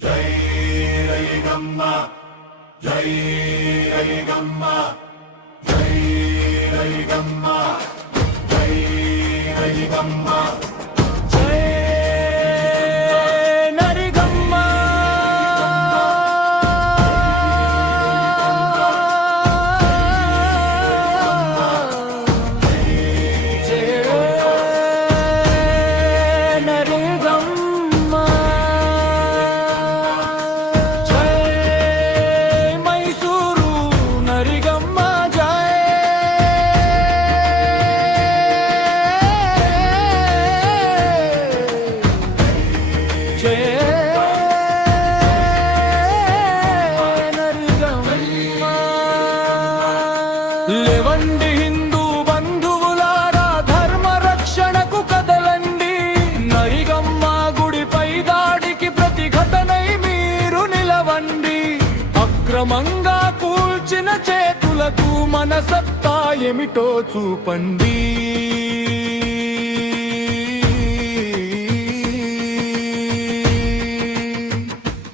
జై రైగమ్మ జై రైగమ్మ జై రైగమ్మ జై రైగమ్మ. అక్రమంగా కూల్చిన చేతులకు మన సత్తా ఏమిటో చూపండి.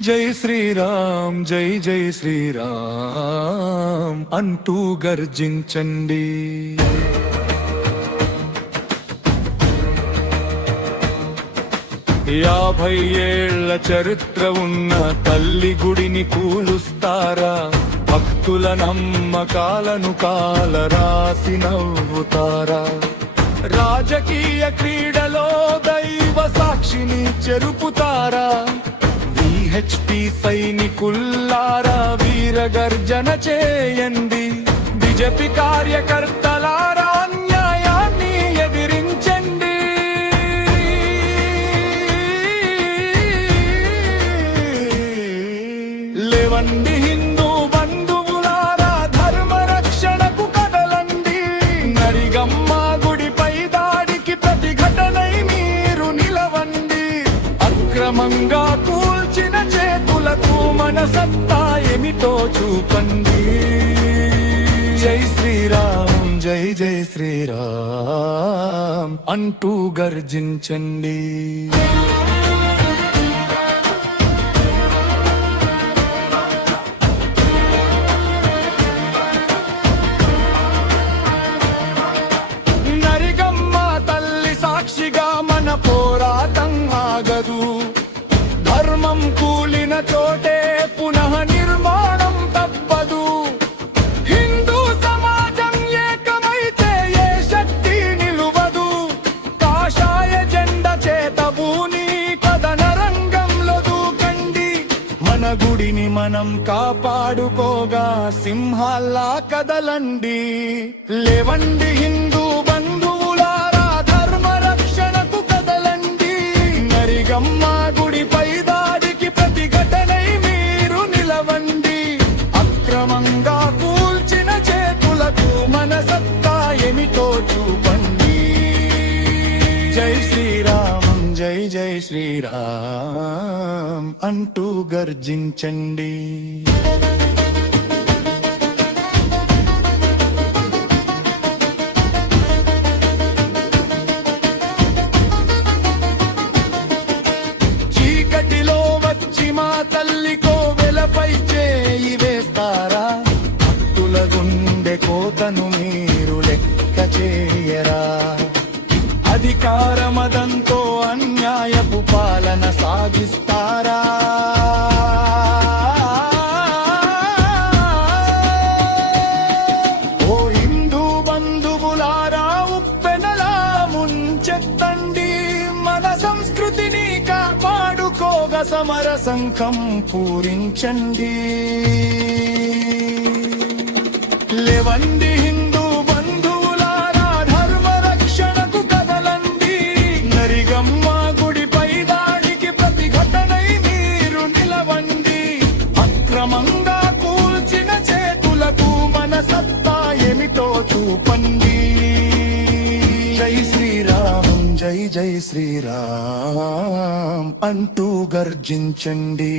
జై శ్రీరామ్ జై జై శ్రీరామ్ అంటూ గర్జించండి. యాభై ఏళ్ళ చరిత్ర ఉన్న తల్లి గుడిని కూలుస్తారా? భక్తుల నమ్మకాలను కాలరాసి నవ్వుతారా? రాజకీయ క్రీడలో దైవ సాక్షిని చెరుపుతారా? విహెచ్పి సైనికుల్లారా వీర గర్జన చేయండి బిజెపి కార్యకర్తలారా అక్రమంగా కూల్చిన చేతులకు మన సత్తా ఏమిటో చూపండి. జై శ్రీరామ్ జై జై శ్రీరామ్ అంటూ గర్జించండి. నరిగమ్మ తల్లి సాక్షిగా మన పోరాటం మన గుడిని మనం కాపాడుకోగా సింహాల్లా కదలండి. లేవండి హిందూ బంధువులారా ధర్మ రక్షణకు కదలండి. నరిగమ్మ శ్రీరామ్ అంటూ గర్జించండి. కొనసాగిస్తారా సాగిస్తారా ఓ హిందూ బంధువులారా ఉప్పెనలా ముంచెత్తండి. మన సంస్కృతిని కాపాడుకోగ సమర సంఘం పూరించండి. లేవండి శ్రీరామ్ అంటూ గర్జించండి.